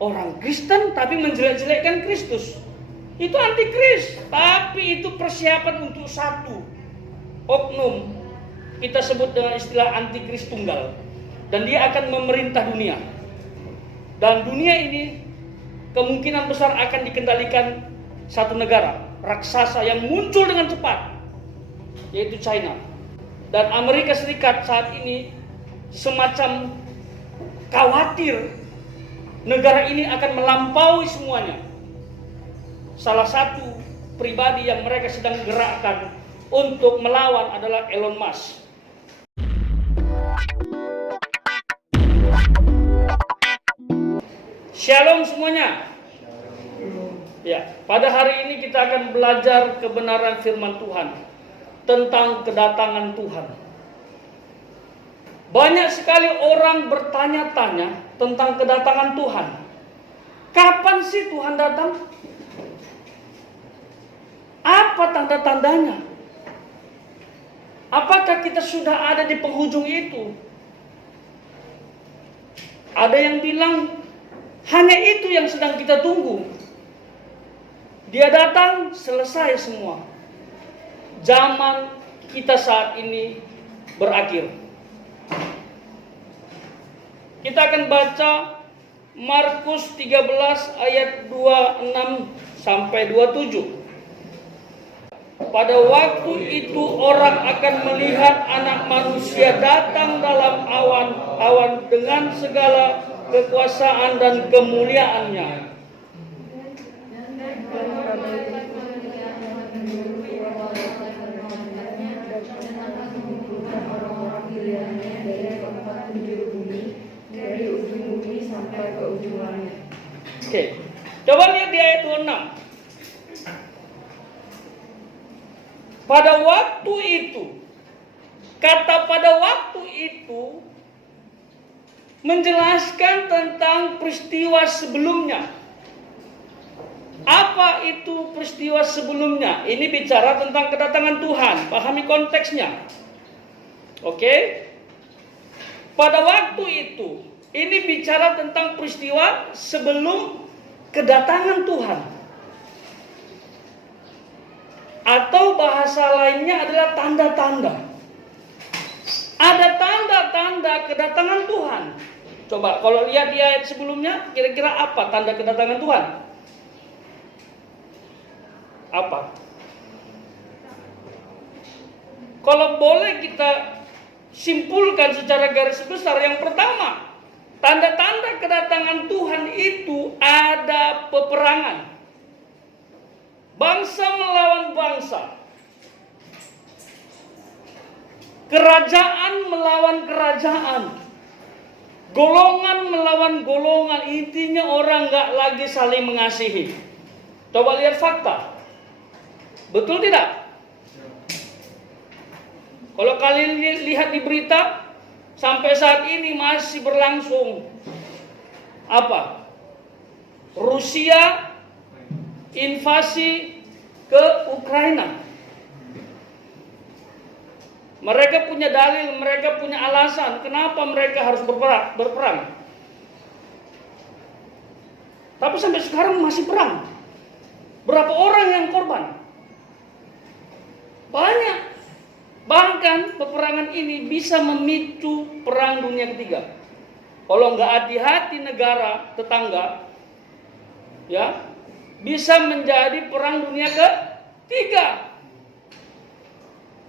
orang Kristen tapi menjelek-jelekkan Kristus. Itu antikris, tapi itu persiapan untuk satu oknum, kita sebut dengan istilah antikris tunggal, dan dia akan memerintah dunia. Dan dunia ini kemungkinan besar akan dikendalikan satu negara raksasa yang muncul dengan cepat, yaitu China. Dan Amerika Serikat saat ini semacam khawatir negara ini akan melampaui semuanya. Salah satu pribadi yang mereka sedang gerakkan untuk melawan adalah Elon Musk. Shalom semuanya. Ya, pada hari ini kita akan belajar kebenaran firman Tuhan tentang kedatangan Tuhan. Banyak sekali orang bertanya-tanya tentang kedatangan Tuhan. Kapan sih Tuhan datang? Apa tanda-tandanya? Apakah kita sudah ada di penghujung itu? Ada yang bilang hanya itu yang sedang kita tunggu. Dia datang, selesai semua. Zaman kita saat ini berakhir. Kita akan baca Markus 13 ayat 26 sampai 27. Pada waktu itu orang akan melihat Anak Manusia datang dalam awan-awan dengan segala kekuasaan dan kemuliaannya. Oke, coba lihat di ayat 26. Pada waktu itu, kata pada waktu itu menjelaskan tentang peristiwa sebelumnya. Apa itu peristiwa sebelumnya? Ini bicara tentang kedatangan Tuhan. Pahami konteksnya. Oke? Pada waktu itu, ini bicara tentang peristiwa sebelum kedatangan Tuhan. Atau bahasa lainnya adalah tanda-tanda. Ada tanda-tanda kedatangan Tuhan. Coba kalau lihat di ayat sebelumnya, kira-kira apa tanda kedatangan Tuhan? Apa? Kalau boleh kita simpulkan secara garis besar, yang pertama, tanda-tanda kedatangan Tuhan itu ada peperangan. Bangsa melawan bangsa, kerajaan melawan kerajaan, golongan melawan golongan. Intinya orang nggak lagi saling mengasihi. Coba lihat fakta, betul tidak? Kalau kalian lihat di berita, sampai saat ini masih berlangsung apa? Rusia invasi ke Ukraina. Mereka punya dalil, mereka punya alasan kenapa mereka harus berperang. Tapi sampai sekarang masih perang. Berapa orang yang korban? Banyak. Bahkan peperangan ini bisa memicu perang dunia ketiga. Kalau nggak hati-hati negara tetangga, ya, bisa menjadi perang dunia ketiga.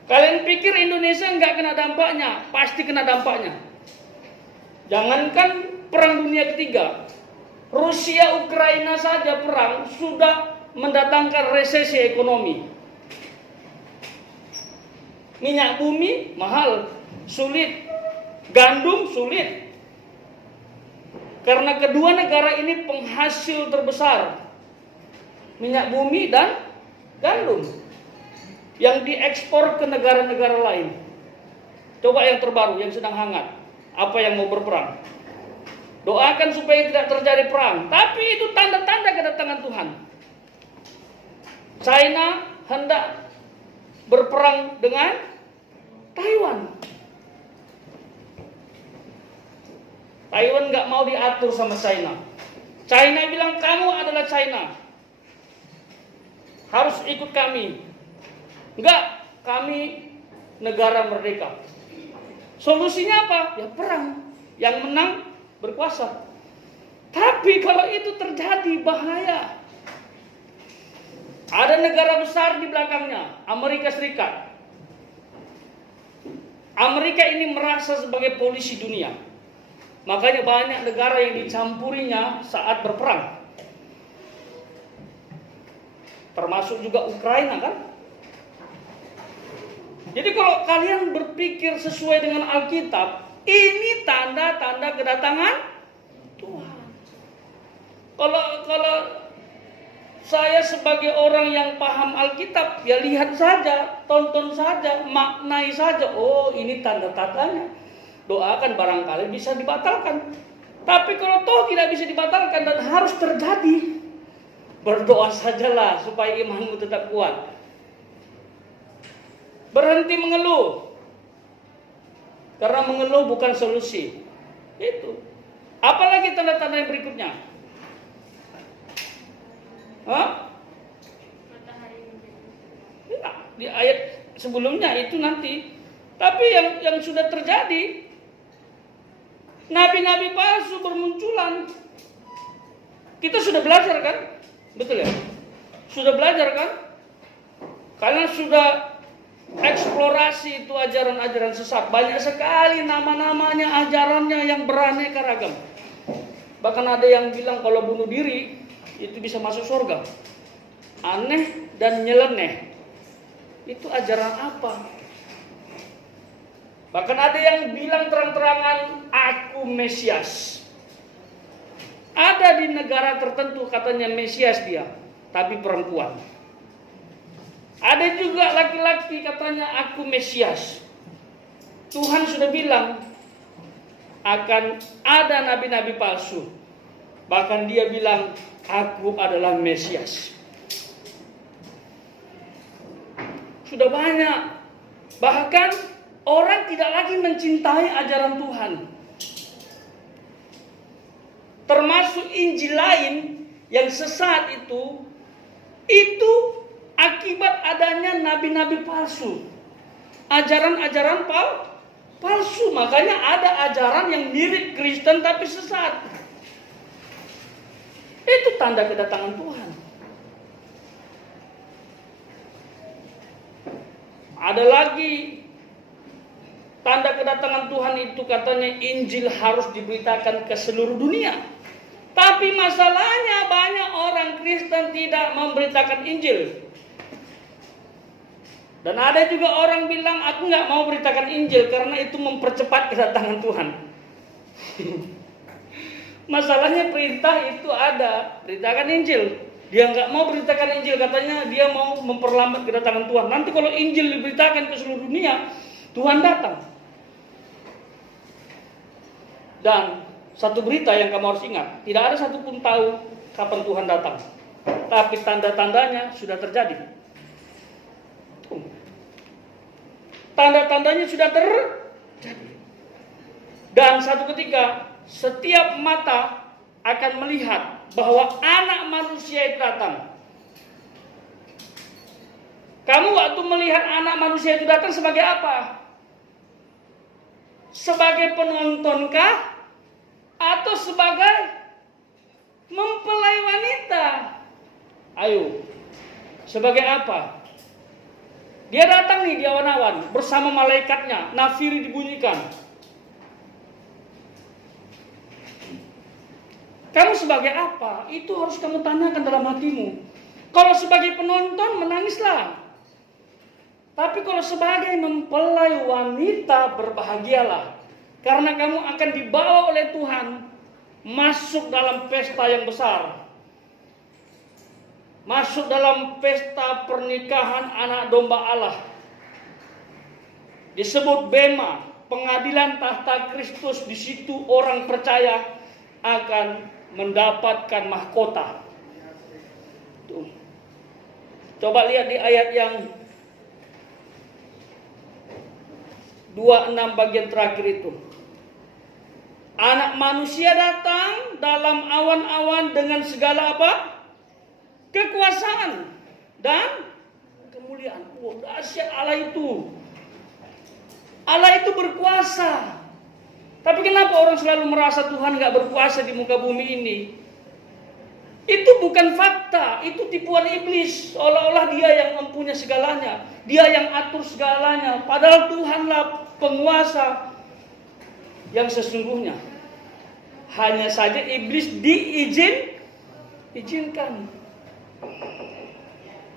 Kalian pikir Indonesia nggak kena dampaknya? Pasti kena dampaknya. Jangankan perang dunia ketiga, Rusia Ukraina saja perang sudah mendatangkan resesi ekonomi. Minyak bumi mahal, sulit. Gandum sulit. Karena kedua negara ini penghasil terbesar minyak bumi dan gandum yang diekspor ke negara-negara lain. Coba yang terbaru, yang sedang hangat, apa yang mau berperang? Doakan supaya tidak terjadi perang. Tapi itu tanda-tanda kedatangan Tuhan. China hendak berperang dengan Taiwan. Taiwan nggak mau diatur sama China. China bilang kamu adalah China, harus ikut kami. Enggak, kami negara merdeka. Solusinya apa? Ya perang. Yang menang berkuasa. Tapi kalau itu terjadi bahaya. Ada negara besar di belakangnya, Amerika Serikat. Amerika ini merasa sebagai polisi dunia. Makanya banyak negara yang dicampurinya saat berperang. Termasuk juga Ukraina kan? Jadi kalau kalian berpikir sesuai dengan Alkitab, ini tanda-tanda kedatangan Tuhan. Kalau saya sebagai orang yang paham Alkitab, ya lihat saja, tonton saja, maknai saja. Oh, ini tanda-tandanya. Doakan barangkali bisa dibatalkan. Tapi kalau toh tidak bisa dibatalkan dan harus terjadi, berdoa sajalah supaya imanmu tetap kuat. Berhenti mengeluh. Karena mengeluh bukan solusi. Itu. Apalagi tanda-tanda yang berikutnya? Hah? Nah, di ayat sebelumnya itu nanti. Tapi yang sudah terjadi, nabi-nabi palsu bermunculan. Kita sudah belajar kan? Betul ya? Sudah belajar kan? Kalian sudah eksplorasi itu ajaran-ajaran sesat. Banyak sekali nama-namanya, ajarannya yang beraneka ragam. Bahkan ada yang bilang kalau bunuh diri itu bisa masuk surga. Aneh dan nyeleneh. Itu ajaran apa? Bahkan ada yang bilang terang-terangan, aku Mesias. Ada di negara tertentu katanya Mesias dia, tapi perempuan. Ada juga laki-laki katanya aku Mesias. Tuhan sudah bilang akan ada nabi-nabi palsu. Bahkan dia bilang aku adalah Mesias. Sudah banyak. Bahkan orang tidak lagi mencintai ajaran Tuhan. Termasuk Injil lain yang sesat itu akibat adanya nabi-nabi palsu. Ajaran-ajaran palsu. Makanya ada ajaran yang mirip Kristen tapi sesat. Itu tanda kedatangan Tuhan. Ada lagi tanda kedatangan Tuhan itu katanya Injil harus diberitakan ke seluruh dunia. Tapi masalahnya banyak orang Kristen tidak memberitakan Injil. Dan ada juga orang bilang aku nggak mau beritakan Injil karena itu mempercepat kedatangan Tuhan. Masalahnya perintah itu ada, beritakan Injil. Dia nggak mau beritakan Injil, katanya dia mau memperlambat kedatangan Tuhan. Nanti kalau Injil diberitakan ke seluruh dunia, Tuhan datang. Dan satu berita yang kamu harus ingat, tidak ada satupun tahu kapan Tuhan datang. Tapi tanda-tandanya sudah terjadi. Tanda-tandanya sudah terjadi. Dan satu ketika, setiap mata akan melihat bahwa anak manusia itu datang. Kamu waktu melihat anak manusia itu datang sebagai apa? Sebagai penontonkah? Atau sebagai mempelai wanita? Ayo, sebagai apa? Dia datang nih di awan-awan bersama malaikatnya, nafiri dibunyikan. Kamu sebagai apa? Itu harus kamu tanyakan dalam hatimu. Kalau sebagai penonton, menangislah. Tapi kalau sebagai mempelai wanita, berbahagialah. Karena kamu akan dibawa oleh Tuhan masuk dalam pesta yang besar. Masuk dalam pesta pernikahan anak domba Allah. Disebut Bema, pengadilan tahta Kristus. Di situ orang percaya akan mendapatkan mahkota. Tuh. Coba lihat di ayat yang 26 bagian terakhir itu. Anak manusia datang dalam awan-awan dengan segala apa? Kekuasaan dan kemuliaan. Wow, dahsyat Allah itu. Allah itu berkuasa. Tapi kenapa orang selalu merasa Tuhan gak berkuasa di muka bumi ini? Itu bukan fakta, itu tipuan iblis. Seolah-olah dia yang mempunyai segalanya, dia yang atur segalanya. Padahal Tuhanlah penguasa yang sesungguhnya. Hanya saja iblis diizinkan.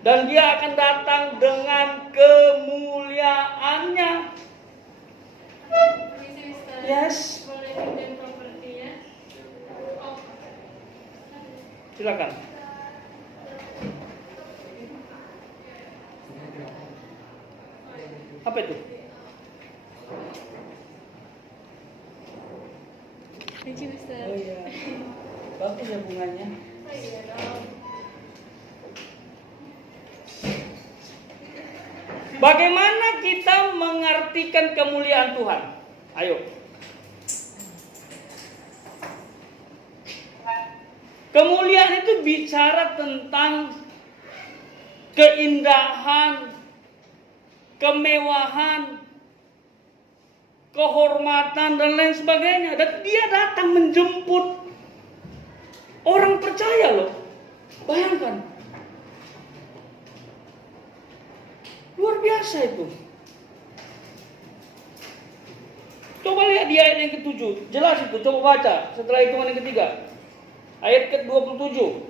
Dan dia akan datang dengan kemuliaannya. Yes. Silakan. Apa itu? Thank you, Mister. Oh iya. Bagus ya bunganya. Oh iya dong. Bagaimana kita mengartikan kemuliaan Tuhan? Ayo. Kemuliaan itu bicara tentang keindahan, kemewahan, kehormatan dan lain sebagainya. Dan dia datang menjemput orang percaya loh. Bayangkan. Luar biasa itu. Coba lihat di ayat yang ke-7. Jelas itu, coba baca setelah hitungan yang ketiga. Ayat ke-27.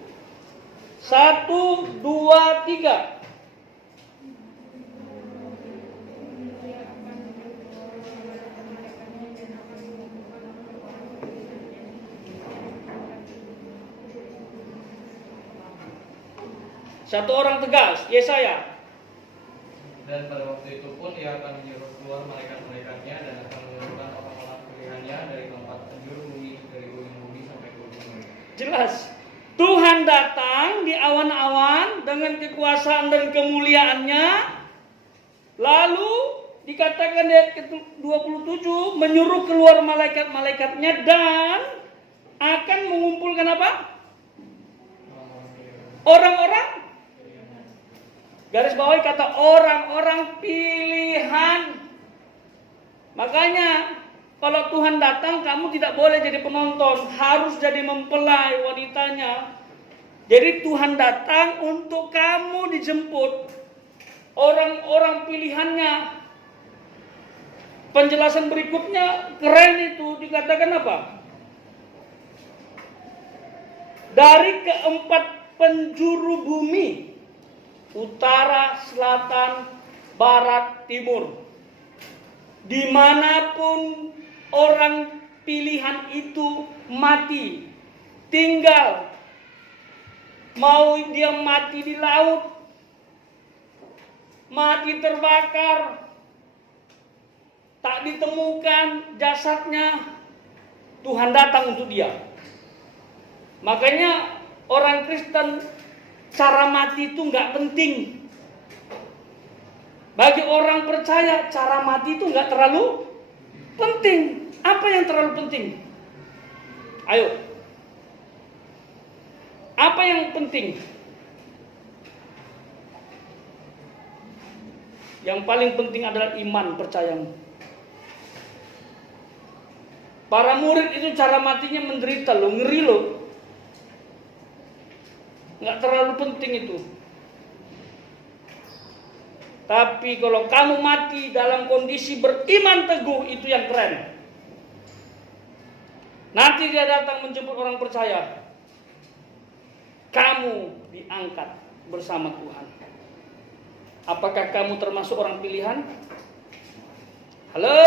1, 2, 3. Satu orang tegas, Yesaya. Dan pada waktu itu pun ia akan menyuruh keluar malaikat-malaikatnya dan akan menurunkan orang-orang pilihannya dari tempat penjuru bumi, dari ujung bumi sampai ke ujung bumi. Jelas. Tuhan datang di awan-awan dengan kekuasaan dan kemuliaannya. Lalu dikatakan di ayat ke-27 menyuruh keluar malaikat-malaikatnya dan akan mengumpulkan apa? Orang-orang. Garis bawahi kata orang-orang pilihan. Makanya kalau Tuhan datang, kamu tidak boleh jadi penonton, harus jadi mempelai wanitanya. Jadi Tuhan datang untuk kamu dijemput. Orang-orang pilihannya. Penjelasan berikutnya keren itu, dikatakan apa? Dari keempat penjuru bumi, utara, selatan, barat, timur. Dimanapun orang pilihan itu mati, tinggal. Mau dia mati di laut, mati terbakar, tak ditemukan jasadnya, Tuhan datang untuk dia. Makanya orang Kristen cara mati itu nggak penting. Bagi orang percaya cara mati itu nggak terlalu penting. Apa yang terlalu penting? Ayo. Apa yang penting? Yang paling penting adalah iman percayamu. Para murid itu cara matinya menderita loh, ngeri loh. Nggak terlalu penting itu. Tapi kalau kamu mati dalam kondisi beriman teguh, itu yang keren. Nanti dia datang menjemput orang percaya. Kamu diangkat bersama Tuhan. Apakah kamu termasuk orang pilihan? Halo?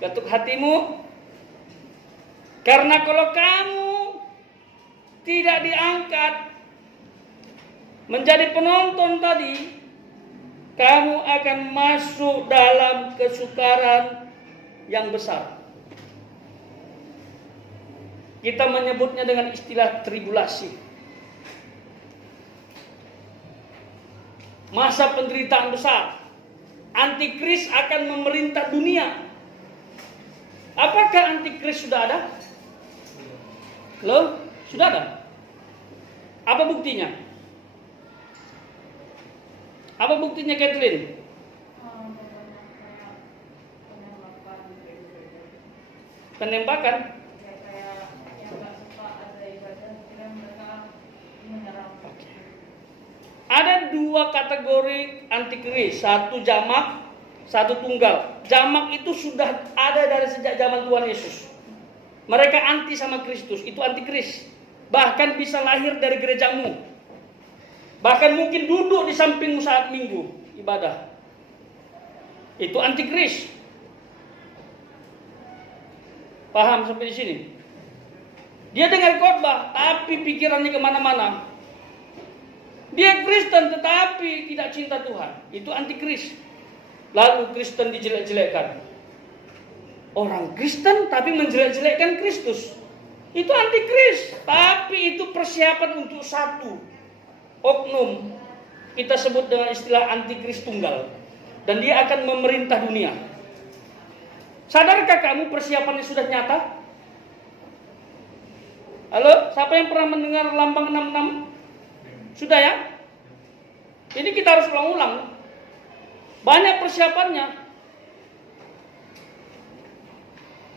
Ketuk hatimu? Karena kalau kamu tidak diangkat menjadi penonton tadi, kamu akan masuk dalam kesukaran yang besar. Kita menyebutnya dengan istilah tribulasi. Masa penderitaan besar. Antikris akan memerintah dunia. Apakah antikris sudah ada? Loh, sudah ada. Apa buktinya? Apa buktinya, Kathleen? Penembakan. Ada dua kategori antikris, satu jamak, satu tunggal. Jamak itu sudah ada dari sejak zaman Tuhan Yesus. Mereka anti sama Kristus, itu antikris. Bahkan bisa lahir dari gerejamu. Bahkan mungkin duduk di sampingmu saat minggu ibadah. Itu antikris. Paham sampai di sini? Dia dengar khotbah, tapi pikirannya kemana-mana. Dia Kristen tetapi tidak cinta Tuhan. Itu antikris. Lalu Kristen dijelek-jelekkan. Orang Kristen tapi menjelek-jelekkan Kristus. Itu antikris. Tapi itu persiapan untuk satu oknum. Kita sebut dengan istilah antikris tunggal. Dan dia akan memerintah dunia. Sadarkah kamu persiapannya sudah nyata? Halo, siapa yang pernah mendengar lambang 66? Sudah ya? Ini kita harus ulang-ulang. Banyak persiapannya.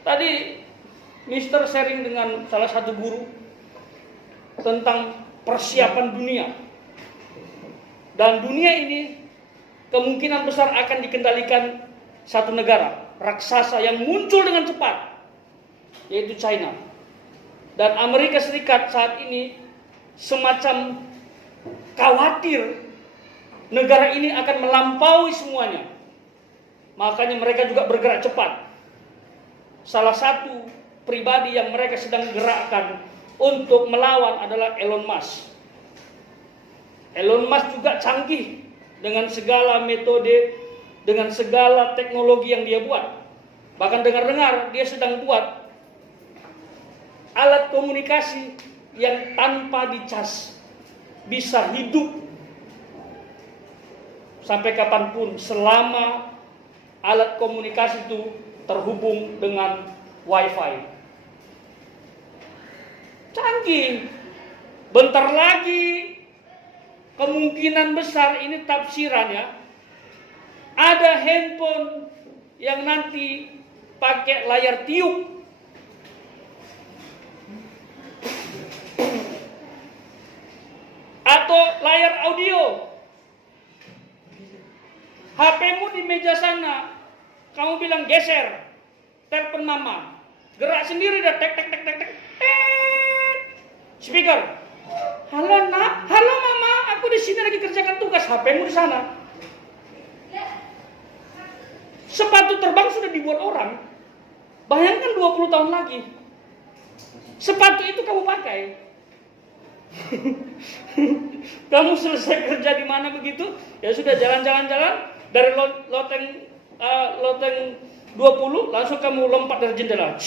Tadi Mister sharing dengan salah satu guru tentang persiapan dunia. Dan dunia ini kemungkinan besar akan dikendalikan satu negara raksasa yang muncul dengan cepat, yaitu China. Dan Amerika Serikat saat ini semacam khawatir negara ini akan melampaui semuanya. Makanya mereka juga bergerak cepat. Salah satu pribadi yang mereka sedang gerakkan untuk melawan adalah Elon Musk. Elon Musk juga canggih dengan segala metode, dengan segala teknologi yang dia buat. Bahkan dengar-dengar dia sedang buat alat komunikasi yang tanpa dicas, bisa hidup sampai kapanpun selama alat komunikasi itu terhubung dengan wifi. Canggih. Bentar lagi kemungkinan besar ini tafsirannya ada handphone yang nanti pakai layar tiup. Atau layar audio. HP-mu di meja sana, kamu bilang geser, telepon mama, gerak sendiri dah, tek tek tek tek tek, speaker. Halo nak, halo mama, aku di sini lagi kerjakan tugas. HP-mu di sana. Sepatu terbang sudah dibuat orang. Bayangkan 20 tahun lagi. Sepatu itu kamu pakai. Kamu selesai kerja di mana begitu? Ya sudah jalan-jalan-jalan dari loteng 20 langsung kamu lompat dari jendela.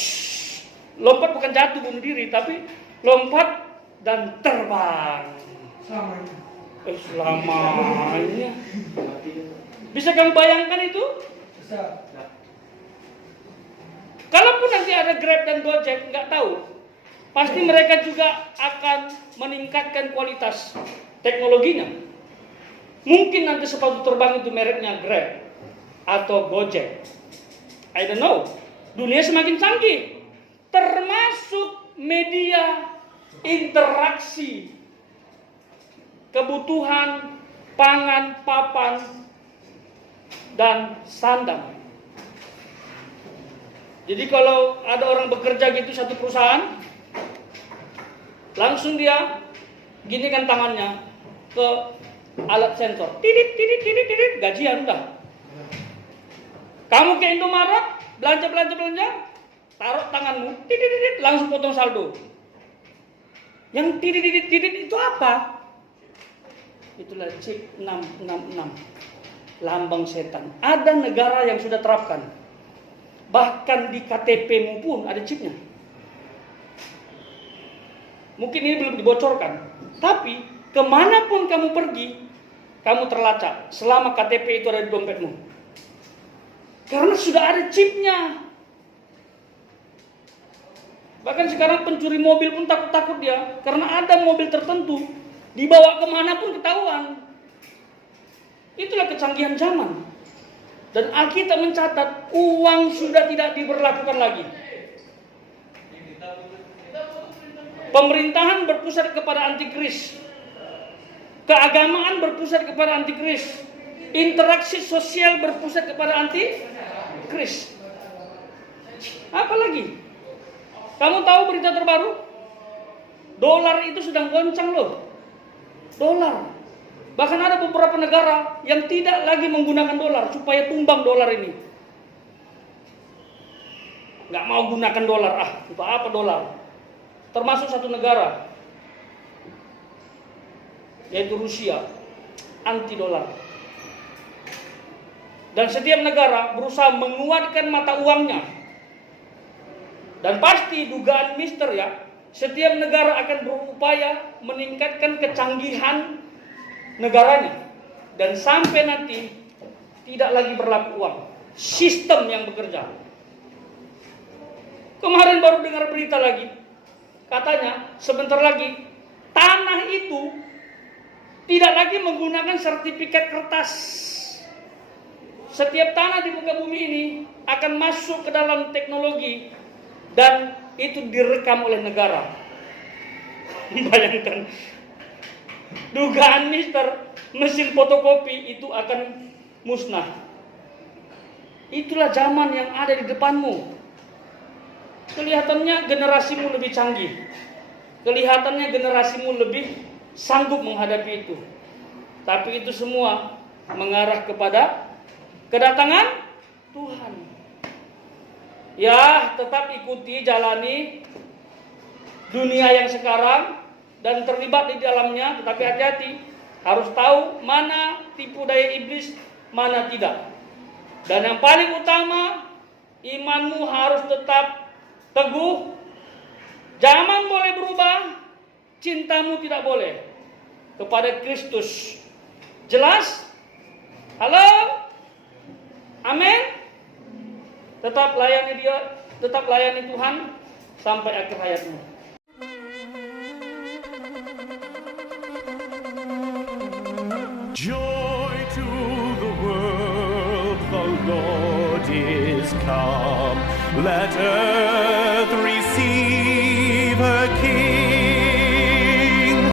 Lompat bukan jatuh bunuh diri, tapi lompat dan terbang. Selamanya. Bisa kamu bayangkan itu? Bisa. Kalaupun nanti ada Grab dan Gojek, nggak tahu. Pasti mereka juga akan meningkatkan kualitas teknologinya. Mungkin nanti sepatu terbang itu mereknya Grab atau Gojek. I don't know. Dunia semakin canggih. Termasuk media interaksi. Kebutuhan pangan, papan, dan sandang. Jadi kalau ada orang bekerja gitu satu perusahaan, langsung dia ginikan tangannya ke alat sensor. Tidit, tidit, tidit, tidit, gajian udah. Kamu ke Indomaret, belanja, taruh tanganmu, tidit, tidit, langsung potong saldo. Yang tidit, tidit, tidit itu apa? Itulah chip 666. Lambang setan. Ada negara yang sudah terapkan. Bahkan di KTP-mu pun ada chipnya. Mungkin ini belum dibocorkan. Tapi kemanapun kamu pergi, kamu terlacak selama KTP itu ada di dompetmu. Karena sudah ada chipnya. Bahkan sekarang pencuri mobil pun takut-takut dia, karena ada mobil tertentu dibawa kemana pun ketahuan. Itulah kecanggihan zaman. Dan Alkitab mencatat uang sudah tidak diberlakukan lagi. Pemerintahan berpusat kepada antikris. Keagamaan berpusat kepada antikris. Interaksi sosial berpusat kepada antikris. Apa lagi? Kamu tahu berita terbaru? Dolar itu sedang goncang loh. Dolar. Bahkan ada beberapa negara yang tidak lagi menggunakan dolar supaya tumbang dolar ini. Nggak mau gunakan dolar. Untuk apa dolar? Termasuk satu negara, yaitu Rusia, anti dolar. Dan setiap negara berusaha menguatkan mata uangnya. Dan pasti dugaan mister ya, setiap negara akan berupaya meningkatkan kecanggihan negaranya. Dan sampai nanti tidak lagi berlaku uang, sistem yang bekerja. Kemarin baru dengar berita lagi, katanya sebentar lagi tanah itu tidak lagi menggunakan sertifikat kertas. Setiap tanah di muka bumi ini akan masuk ke dalam teknologi dan itu direkam oleh negara. Bayangkan, dugaan mister mesin fotokopi itu akan musnah. Itulah zaman yang ada di depanmu. Kelihatannya generasimu lebih canggih. Kelihatannya generasimu lebih sanggup menghadapi itu. Tapi itu semua mengarah kepada kedatangan Tuhan. Ya, tetap ikuti, jalani dunia yang sekarang dan terlibat di dalamnya, tetapi hati-hati. Harus tahu mana tipu daya iblis, mana tidak. Dan yang paling utama, imanmu harus tetap teguh. Zaman boleh berubah, cintamu tidak boleh kepada Kristus. Jelas? Halo? Amin? Tetap layani dia, tetap layani Tuhan sampai akhir hayatmu. Joy to the world, the Lord is come. Let earth